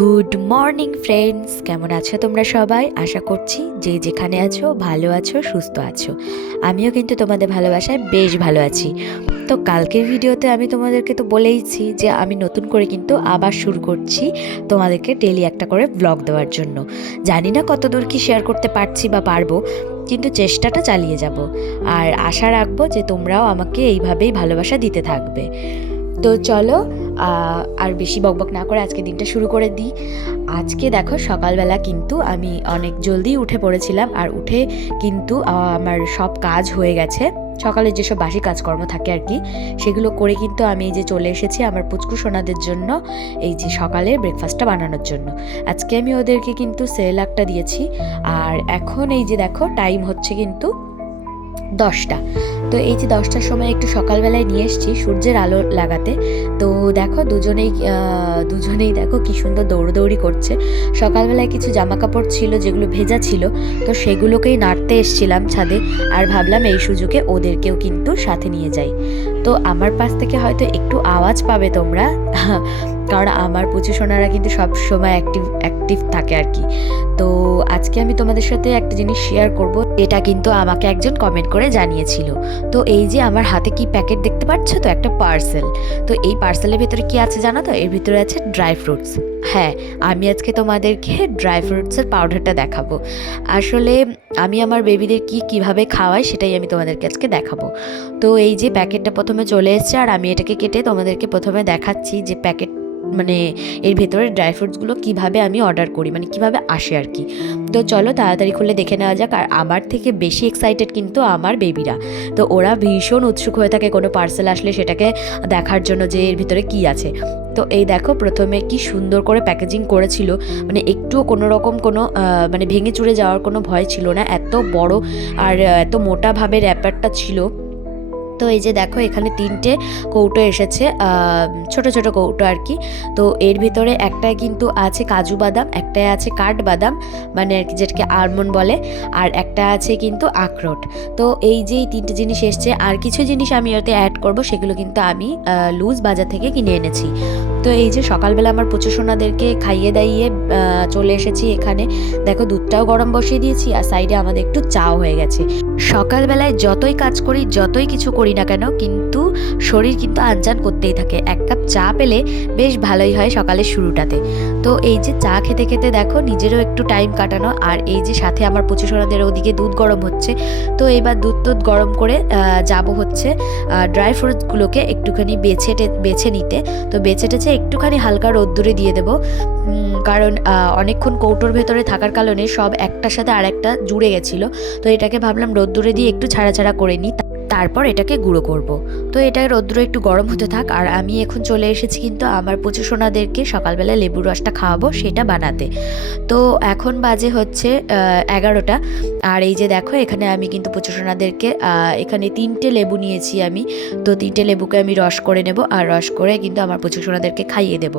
Good morning friends কেমন আছো তোমরা সবাই? আশা করছি যে যেখানে আছো, ভালো আছো, সুস্থ আছো। আমিও কিন্তু তোমাদের ভালোবাসায় বেশ ভালো আছি। তো কালকের ভিডিওতে আমি তোমাদেরকে তো বলেইছি যে আমি নতুন করে কিন্তু আবার শুরু করছি তোমাদেরকে ডেলি একটা করে ব্লগ দেওয়ার জন্য। জানি না কত দূর কি শেয়ার করতে পারছি বা পারব, কিন্তু চেষ্টাটা চালিয়ে যাব। আর আশা রাখব যে তোমরাও আমাকে এইভাবেই ভালোবাসা দিতে থাকবে। তো চলো আর বেশি বকবক না করে আজকে দিনটা শুরু করে দিই। আজকে দেখো সকালবেলা কিন্তু আমি অনেক জলদি উঠে পড়েছিলাম আর উঠে কিন্তু আমার সব কাজ হয়ে গেছে। সকালে যেসব বাসি কাজকর্ম থাকে আর কি, সেগুলো করে কিন্তু আমি এই যে চলে এসেছি আমার পুচকু সোনাদের জন্য, এই যে সকালের ব্রেকফাস্টটা বানানোর জন্য। আজকে আমি ওদেরকে কিন্তু সেলাকটা দিয়েছি। আর এখন এই যে দেখো টাইম হচ্ছে কিন্তু দশটা। তো এই যে দশটার সময় একটু সকালবেলায় নিয়ে এসেছি সূর্যের আলো লাগাতে। তো দেখো দুজনেই দুজনেই দেখো কি সুন্দর দৌড়দৌড়ি করছে। সকালবেলায় কিছু জামা কাপড় ছিল যেগুলো ভেজা ছিল, তো সেগুলোকেই নাড়তে এসছিলাম ছাদে আর ভাবলাম এই সুযোগে ওদেরকেও কিন্তু সাথে নিয়ে যাই। তো আমার পাশ থেকে হয়তো একটু আওয়াজ পাবে তোমরা। কারণ আমার পুচু সোনারা কিন্তু সব সময় অ্যাক্টিভ অ্যাক্টিভ থাকে আর কি। তো আজকে আমি তোমাদের সাথে একটা জিনিস শেয়ার করব এটা কিন্তু আমাকে একজন কমেন্ট করে জানিয়েছিল। তো এই যে আমার হাতে কি প্যাকেট দেখতে পাচ্ছ তো? একটা পার্সেল তো এই পার্সেলের ভিতরে কি আছে জানো তো? এর ভিতরে আছে ড্রাই ফ্রুটস হ্যাঁ আমি আজকে তোমাদেরকে ড্রাই ফ্রুটসের পাউডারটা দেখাবো। আসলে আমি আমার বেবিদের কি কীভাবে খাওয়াই সেটাই আমি তোমাদেরকে আজকে দেখাবো। তো এই যে প্যাকেটটা প্রথমে চলে এসছে আর আমি এটাকে কেটে তোমাদেরকে প্রথমে দেখাচ্ছি যে প্যাকেট মানে এর ভেতরে ড্রাই ফ্রুটসগুলো কীভাবে আমি অর্ডার করি? মানে কীভাবে আসে আর কি? তো চলো তাড়াতাড়ি খুলে দেখে নেওয়া যাক। আর আমার থেকে বেশি এক্সাইটেড কিন্তু আমার বেবিরা তো ওরা ভীষণ উৎসুক হয়ে থাকে কোনো পার্সেল আসলে সেটাকে দেখার জন্য যে এর ভিতরে কি আছে। তো এই দেখো, প্রথমে কি সুন্দর করে প্যাকেজিং করেছিল। মানে একটুও কোনো রকম কোনো মানে ভেঙে চুরে যাওয়ার কোনো ভয় ছিল না। এত বড় আর এত মোটাভাবে র্যাপারটা ছিল। তো এই যে দেখো, এখানে তিনটে কৌটো এসেছে ছোট ছোট কৌটো আর কি। তো এর ভিতরে একটায় কিন্তু আছে কাজু বাদাম একটায় আছে কাঠ বাদাম মানে আর কি যেটাকে আলমন্ড বলে, আর একটা আছে কিন্তু আখরোট। তো এই যে তিনটে জিনিস এসছে, আর কিছু জিনিস আমি ওতে অ্যাড করব, সেগুলো কিন্তু আমি লুজ বাজার থেকে কিনে এনেছি। তো এই যে সকালবেলা আমার প্রচুর সোনাদেরকে খাইয়ে দাইয়ে চলে এসেছি এখানে। দেখো, দুধটাও গরম বসিয়ে দিয়েছি আর সাইডে আমাদের একটু চাও হয়ে গেছে। সকালবেলায় যতই কাজ করি, যতই কিছু করি না কেন, কিন্তু শরীর কিন্তু আনজান করতেই থাকে। এক কাপ চা পেলে বেশ ভালোই হয় সকালের শুরুটাতে। তো এই যে চা খেতে খেতে দেখো নিজেরও একটু টাইম কাটানো আর এই যে সাথে আমার প্রচুর সোনাদের ওদিকে দুধ গরম হচ্ছে। তো এবার দুধ টুধ গরম করে যাব হচ্ছে ড্রাই ফ্রুটসগুলোকে একটুখানি বেছে বেছে নিতে। তো বেছে টেছে একটুখানি হালকা রোদ্দুরে দিয়ে দেবো। কারণ অনেকক্ষণ কৌটোর ভেতরে থাকার কারণে সব একটার সাথে আরেকটা জুড়ে গেছিল। তো এটাকে ভাবলাম রোদ্দুরে দিয়ে একটু ছাড়া ছাড়া করে নিই। তারপর এটাকে গুঁড়ো করব। তো এটা রৌদ্র একটু গরম হতে থাক, আর আমি এখন চলে এসেছি কিন্তু আমার প্রচুর সোনাদেরকে সকালবেলা লেবুর রসটা খাওয়াবো, সেটা বানাতে। তো এখন বাজে হচ্ছে এগারোটা। আর এই যে দেখো, এখানে আমি কিন্তু প্রচুর সোনাদেরকে এখানে তিনটে লেবু নিয়েছি আমি। তো তিনটে লেবুকে আমি রস করে নেব, আর রস করে কিন্তু আমার প্রচুর সোনাদেরকে খাইয়ে দেব।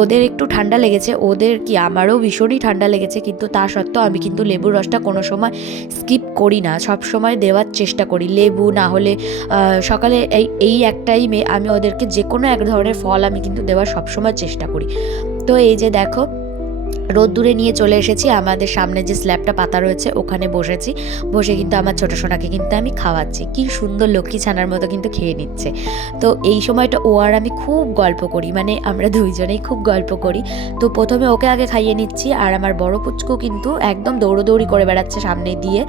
ওদের একটু ঠান্ডা লেগেছে, ওদের কি আমারও ভীষণই ঠান্ডা লেগেছে, কিন্তু তা সত্ত্বেও আমি কিন্তু লেবুর রসটা কোনো সময় স্কিপ করি না। সব সময় দেওয়ার চেষ্টা করি, লেবু না হলে সকালে এই এই এক টাইমে আমি ওদেরকে যে কোনো এক ধরনের ফল আমি কিন্তু দেওয়ার সবসময় চেষ্টা করি। তো এই যে দেখো রোদ্দুরে নিয়ে চলে এসেছি, আমাদের সামনে যে স্ল্যাবটা পাতা রয়েছে ওখানে বসেছি। বসে কিন্তু আমার ছোটো সোনাকে কিন্তু আমি খাওয়াচ্ছি। কি সুন্দর লক্ষ্মী ছানার মতো কিন্তু খেয়ে নিচ্ছে। তো এই সময়টা ও আর আমি খুব গল্প করি মানে আমরা দুইজনেই খুব গল্প করি। তো প্রথমে ওকে আগে খাইয়ে নিচ্ছি আর আমার বড় পুচকু কিন্তু একদম দৌড়োদৌড়ি করে বেড়াচ্ছে সামনে দিয়ে।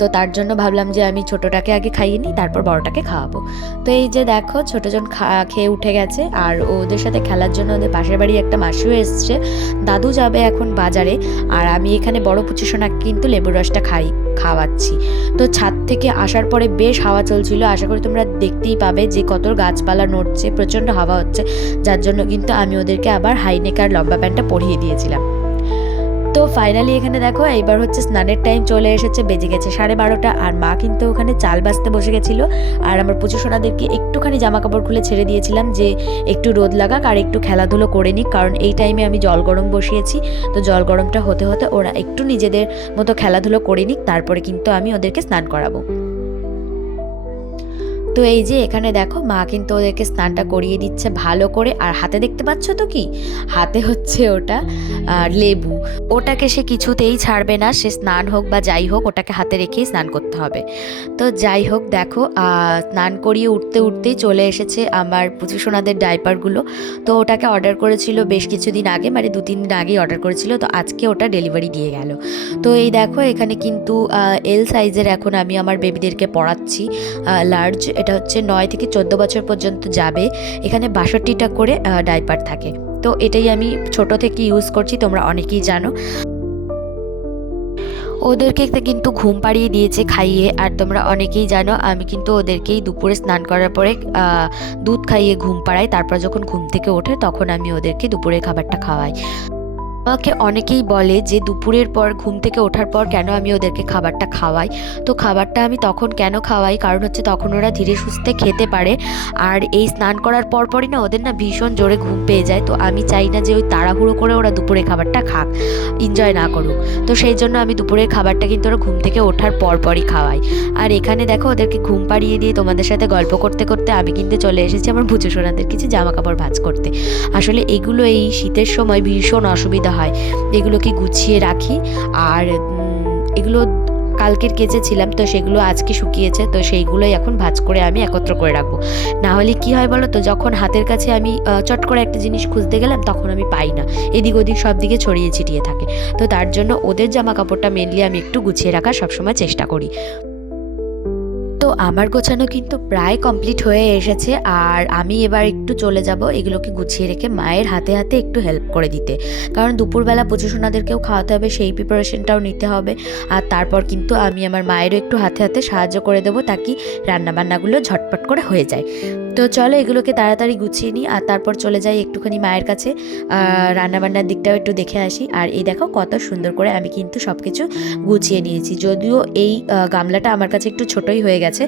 তো তার জন্য ভাবলাম যে আমি ছোটোটাকে আগে খাইয়ে নিই, তারপর বড়টাকে খাওয়াবো। তো এই যে দেখো, ছোটোজন খা, খেয়ে উঠে গেছে আর ওদের সাথে খেলার জন্য ওদের পাশের বাড়ি একটা মাসিও এসছে। দাদু যাবে এখন বাজারে, আর আমি এখানে বড় পুচিশোনা কিন্তু লেবুর রসটা খাই, খাওয়াচ্ছি। তো ছাদ থেকে আসার পরে বেশ হাওয়া চলছিল, আশা করি তোমরা দেখতেই পাবে যে কত গাছপালা নড়ছে, প্রচণ্ড হাওয়া হচ্ছে, যার জন্য কিন্তু আমি ওদেরকে আবার হাইনেক আর লম্বা প্যান্টটা পরিয়ে দিয়েছিলাম। তো ফাইনালি এখানে দেখো, এইবার হচ্ছে স্নানের টাইম চলে এসেছে, বেজে গেছে সাড়ে বারোটা, আর মা কিন্তু ওখানে চাল বাঁচতে বসে গেছিল। আর আমার পুজো সোনাদেরকে একটুখানি জামা কাপড় খুলে ছেড়ে দিয়েছিলাম যে একটু রোদ লাগাক আর একটু খেলাধুলো করে নিক, কারণ এই টাইমে আমি জল গরম বসিয়েছি। তো জল গরমটা হতে হতে ওরা একটু নিজেদের মতো খেলাধুলো করে নিক, তারপরে কিন্তু আমি ওদেরকে স্নান করাবো। তো এই যে এখানে দেখো, মা কিন্তু ওদেরকে স্নানটা করিয়ে দিচ্ছে ভালো করে। আর হাতে দেখতে পাচ্ছ তো কি? হাতে হচ্ছে ওটা লেবু। ওটাকে সে কিছুতেই ছাড়বে না, সে স্নান হোক বা যাই হোক, ওটাকে হাতে রেখেই স্নান করতে হবে। তো যাই হোক, দেখো স্নান করিয়ে উঠতে উঠতেই চলে এসেছে আমার পুচু সোনাদের ডাইপারগুলো। তো ওটাকে অর্ডার করেছিল বেশ কিছুদিন আগে মানে দু তিন দিন আগেই অর্ডার করেছিল, তো আজকে ওটা ডেলিভারি দিয়ে গেল। তো এই দেখো, এখানে কিন্তু এল সাইজের এখন আমি আমার বেবিদেরকে পড়াচ্ছি লার্জ এটা হচ্ছে নয় থেকে চোদ্দ বছর পর্যন্ত যাবে। এখানে বাষট্টিটা করে ডাইপার থাকে। তো এটাই আমি ছোট থেকে ইউজ করছি, তোমরা অনেকেই জানো। ওদেরকে কিন্তু ঘুম পাড়িয়ে দিয়েছে খাইয়ে, আর তোমরা অনেকেই জানো, আমি কিন্তু ওদেরকেই দুপুরে স্নান করার পরে দুধ খাইয়ে ঘুম পাড়াই। তারপর যখন ঘুম থেকে ওঠে, তখন আমি ওদেরকে দুপুরের খাবারটা খাওয়াই। আমাকে অনেকেই বলে যে দুপুরের পর ঘুম থেকে ওঠার পর কেন আমি ওদেরকে খাবারটা খাওয়াই? তো খাবারটা আমি তখন কেন খাওয়াই? কারণ হচ্ছে তখন ওরা ধীরে সুস্থে খেতে পারে। আর এই স্নান করার পর পরই না ওদের না ভীষণ জোরে ঘুম পেয়ে যায়। তো আমি চাই না যে ওই তাড়াহুড়ো করে ওরা দুপুরে খাবারটা খাক। এনজয় না করুক। তো সেই জন্য আমি দুপুরের খাবারটা কিন্তু ওরা ঘুম থেকে ওঠার পর পরই খাওয়াই। আর এখানে দেখো ওদেরকে ঘুম পাড়িয়ে দিয়ে তোমাদের সাথে গল্প করতে করতে আমি কিন্তু চলে এসেছি আমার বুঝে সোনাদের কিছু জামা কাপড় ভাজ করতে। আসলে এগুলো এই শীতের সময় ভীষণ অসুবিধা হয়। এগুলোকে গুছিয়ে রাখি। আর এগুলো কালকের কেচেছিলাম তো সেগুলো আজকে শুকিয়েছে, তো সেইগুলোই এখন ভাঁজ করে আমি একত্র করে রাখব। না হলে কি হয় বলো তো, যখন হাতের কাছে আমি চট করে একটা জিনিস খুঁজতে গেলাম, তখন আমি পাই না। এদিক ওদিক সব দিকে ছড়িয়ে ছিটিয়ে থাকে। তো তার জন্য ওদের জামা কাপড়টা মেনলি আমি একটু গুছিয়ে রাখার সবসময় চেষ্টা করি। তো আমার গোছানো কিন্তু প্রায় কমপ্লিট হয়ে এসেছে আর আমি এবার একটু চলে যাব এগুলোকে গুছিয়ে রেখে মায়ের হাতে হাতে একটু হেল্প করে দিতে। কারণ দুপুরবেলা পুজোশোনাদেরকেও খাওয়াতে হবে, সেই প্রিপারেশনটাও নিতে হবে। আর তারপর কিন্তু আমি আমার মায়েরও একটু হাতে হাতে সাহায্য করে দেবো, তাকি রান্নাবান্নাগুলো ঝটপট করে হয়ে যায়। তো চলো এগুলোকে তাড়াতাড়ি গুছিয়ে নিই আর তারপর চলে যাই একটুখানি মায়ের কাছে। রান্নাবান্নার দিকটাও একটু দেখে আসি। আর এই দেখো কত সুন্দর করে আমি কিন্তু সব কিছু গুছিয়ে নিয়েছি। যদিও এই গামলাটা আমার কাছে একটু ছোটই হয়ে গেছে।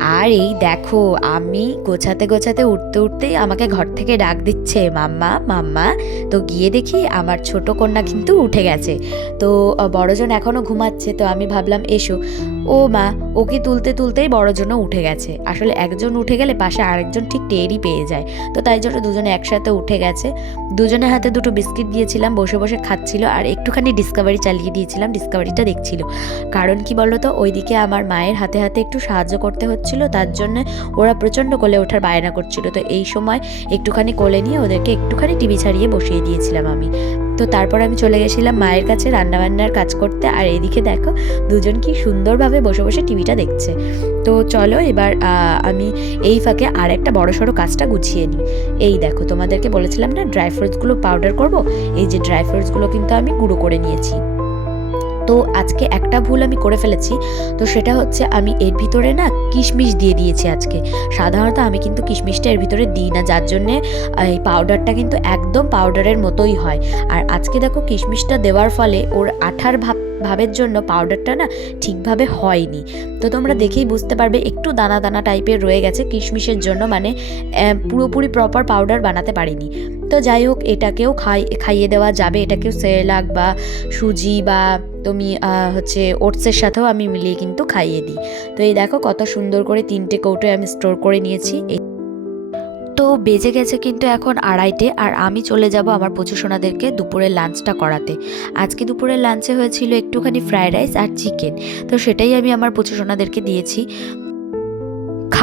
আর এই দেখো, আমি গোছাতে গোছাতে উঠতে উঠতেই আমাকে ঘর থেকে ডাক দিচ্ছে, মাম্মা মাম্মা। তো গিয়ে দেখি আমার ছোট কন্যা কিন্তু উঠে গেছে। তো বড়জন এখনও ঘুমাচ্ছে, তো আমি ভাবলাম, এসো। ও মা ওকে তুলতে তুলতেই বড়জনও উঠে গেছে। আসলে একজন উঠে গেলে পাশে আরেকজন ঠিক টেরই পেয়ে যায়। তো তাই জন্য দুজনে একসাথে উঠে গেছে। দুজনের হাতে দুটো বিস্কিট দিয়েছিলাম, বসে বসে খাচ্ছিল আর একটুখানি ডিসকাভারি চালিয়ে দিয়েছিলাম ডিসকাভারিটা দেখছিল। কারণ কি বলো তো ওইদিকে আমার মায়ের হাতে হাতে একটু সাহায্য করতে হচ্ছিল তার জন্য ওরা প্রচণ্ড কোলে ওঠার বায়না করছিল। তো এই সময় একটুখানি কোলে নিয়ে ওদেরকে একটুখানি টিভি ছাড়িয়ে বসিয়ে দিয়েছিলাম আমি। তো তারপর আমি চলে গেছিলাম মায়ের কাছে রান্নাবান্নার কাজ করতে। আর এইদিকে দেখো, দুজন কি সুন্দরভাবে বসে বসে টিভিটা দেখছে। তো চলো এবার আমি এই ফাঁকে আর একটা বড় সড়ো কাজটা গুছিয়ে নিই। এই দেখো, তোমাদেরকে বলেছিলাম না, ড্রাই ফ্রুটসগুলো পাউডার করব? এই যে ড্রাই ফ্রুটসগুলো কিন্তু আমি গুঁড়ো করে নিয়েছি। তো আজকে একটা ভুল আমি করে ফেলেছি। তো সেটা হচ্ছে আমি এর ভিতরে না কিশমিশ দিয়ে দিয়েছি আজকে। সাধারণত আমি কিন্তু কিশমিশটা এর ভিতরে দিই না, যার জন্যে এই পাউডারটা কিন্তু একদম পাউডারের মতোই হয়। আর আজকে দেখো কিশমিশটা দেওয়ার ফলে ওর আঠার ভাব ভাবের জন্য পাউডারটা না ঠিকভাবে হয়নি। তো তোমরা দেখেই বুঝতে পারবে একটু দানা দানা টাইপের রয়ে গেছে কিশমিশের জন্য মানে পুরোপুরি প্রপার পাউডার বানাতে পারিনি। তো যাই হোক এটাকেও খাই খাইয়ে দেওয়া যাবে। এটাকেও সেরেলাক বা সুজি বা তুমি হচ্ছে ওটসের সাথেও আমি মিলিয়ে কিন্তু খাইয়ে দিই। তো এই দেখো কত সুন্দর করে তিনটে কৌটোয় আমি স্টোর করে নিয়েছি। এই তো বেজে গেছে কিন্তু এখন আড়াইটে আর আমি চলে যাব আমার পচু সোনাদেরকে দুপুরের লাঞ্চটা করাতে। আজকে দুপুরের লাঞ্চে হয়েছিল একটুখানি ফ্রায়েড রাইস আর চিকেন তো সেটাই আমি আমার পচু সোনাদেরকে দিয়েছি।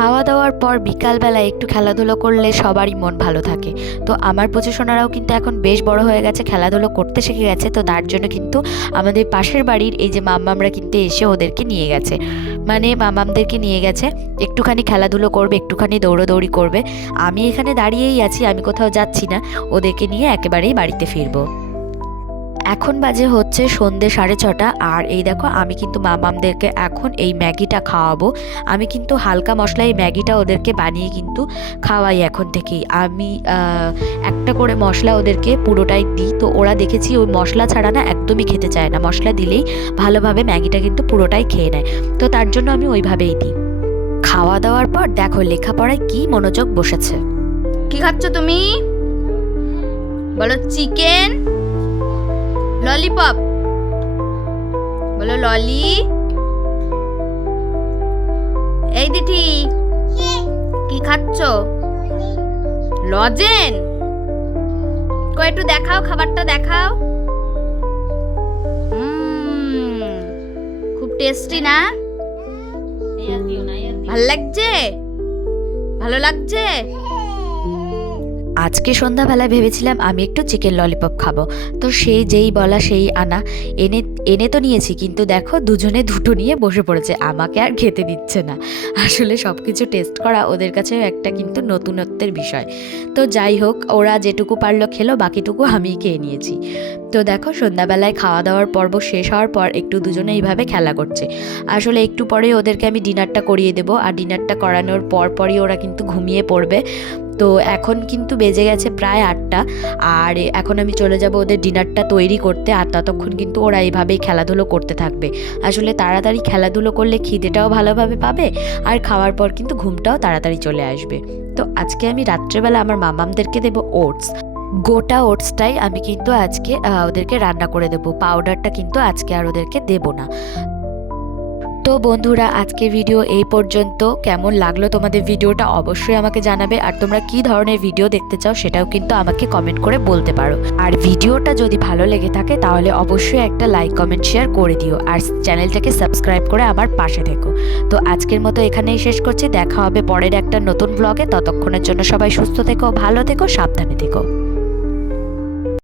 খাওয়া দাওয়ার পর বিকালবেলা একটু খেলাধুলো করলে সবারই মন ভালো থাকে। তো আমার সোনারাও কিন্তু এখন বেশ বড় হয়ে গেছে, খেলাধুলো করতে শিখে গেছে, তো তার জন্য কিন্তু আমাদের পাশের বাড়ির এই যে মাম্মামরা কিন্তু এসে ওদেরকে নিয়ে গেছে। মানে মামামদেরকে নিয়ে গেছে, একটুখানি খেলাধুলো করবে, একটুখানি দৌড়োদৌড়ি করবে। আমি এখানে দাঁড়িয়েই আছি, আমি কোথাও যাচ্ছি না। ওদেরকে নিয়ে একেবারেই বাড়িতে ফিরবো। এখন বাজে হচ্ছে সন্ধে সাড়ে ছটা, আর এই দেখো আমি কিন্তু মামামদেরকে এখন এই ম্যাগিটা খাওয়াবো। আমি কিন্তু হালকা মশলা এই ম্যাগিটা ওদেরকে বানিয়ে কিন্তু খাওয়াই এখন থেকেই। আমি একটা করে মশলা ওদেরকে পুরোটাই দিই। তো ওরা দেখেছি ওই মশলা ছাড়া না একদমই খেতে চায় না। মশলা দিলেই ভালোভাবে ম্যাগিটা কিন্তু পুরোটাই খেয়ে নেয়। তো তার জন্য আমি ওইভাবেই দিই। খাওয়া দাওয়ার পর দেখো লেখাপড়ায় কি মনোযোগ বসেছে। কি খাচ্ছ তুমি? বলো, চিকেন? ললিপপ বলো ললি। এই দিঠি কি খাচ্ছ? লজেন। কই একটু দেখাও খাবারটা দেখাও। খুব টেস্টি না। ভালো লাগছে? ভালো লাগছে? আজকে সন্ধ্যাবেলায় ভেবেছিলাম আমি একটু চিকেন ললিপপ খাব। তো সেই যেই বলা সেই আনা, এনে এনে তো নিয়েছি, কিন্তু দেখো দুজনে দুটো নিয়ে বসে পড়েছে, আমাকে আর খেতে দিচ্ছে না। আসলে সব কিছু টেস্ট করা ওদের কাছেও একটা কিন্তু নতুনত্বের বিষয়। তো যাই হোক, ওরা যেটুকু পারল খেলো, বাকিটুকু আমিই খেয়ে নিয়েছি। তো দেখো সন্ধ্যাবেলায় খাওয়া দাওয়ার পর্ব শেষ হওয়ার পর একটু দুজনে এইভাবে খেলা করছে। আসলে একটু পরে ওদেরকে আমি ডিনারটা করিয়ে দেবো, আর ডিনারটা করানোর পর পরই ওরা কিন্তু ঘুমিয়ে পড়বে। তো এখন কিন্তু বেজে গেছে প্রায় আটটা। আর এখন আমি চলে যাব ওদের ডিনারটা তৈরি করতে, আর ততক্ষণ কিন্তু ওরা এইভাবেই খেলাধুলো করতে থাকবে। আসলে তাড়াতাড়ি খেলাধুলো করলে খিদেটাও ভালোভাবে পাবে, আর খাওয়ার পর কিন্তু ঘুমটাও তাড়াতাড়ি চলে আসবে। তো আজকে আমি রাত্রেবেলা আমার মামামদেরকে দেবো ওটস। গোটা ওটসটাই আমি কিন্তু আজকে ওদেরকে রান্না করে দেবো। পাউডারটা কিন্তু আজকে আর ওদেরকে দেবো না। তো বন্ধুরা, আজকের ভিডিও এই পর্যন্ত। কেমন লাগল তোমাদের ভিডিওটা অবশ্যই আমাকে জানাবে। আর তোমরা কি ধরনের ভিডিও দেখতে চাও সেটাও কিন্তু আমাকে কমেন্ট করে বলতে পারো। আর ভিডিওটা যদি ভালো লেগে থাকে, তাহলে অবশ্যই একটা লাইক কমেন্ট শেয়ার করে দিও। আর চ্যানেলটাকে সাবস্ক্রাইব করে আমার পাশে থেকো। তো আজকের মতো এখানেই শেষ করছি। দেখা হবে পরের একটা নতুন ব্লগে ততক্ষণের জন্য সবাই সুস্থ থেকো, ভালো থেকো, সাবধানে থেকো।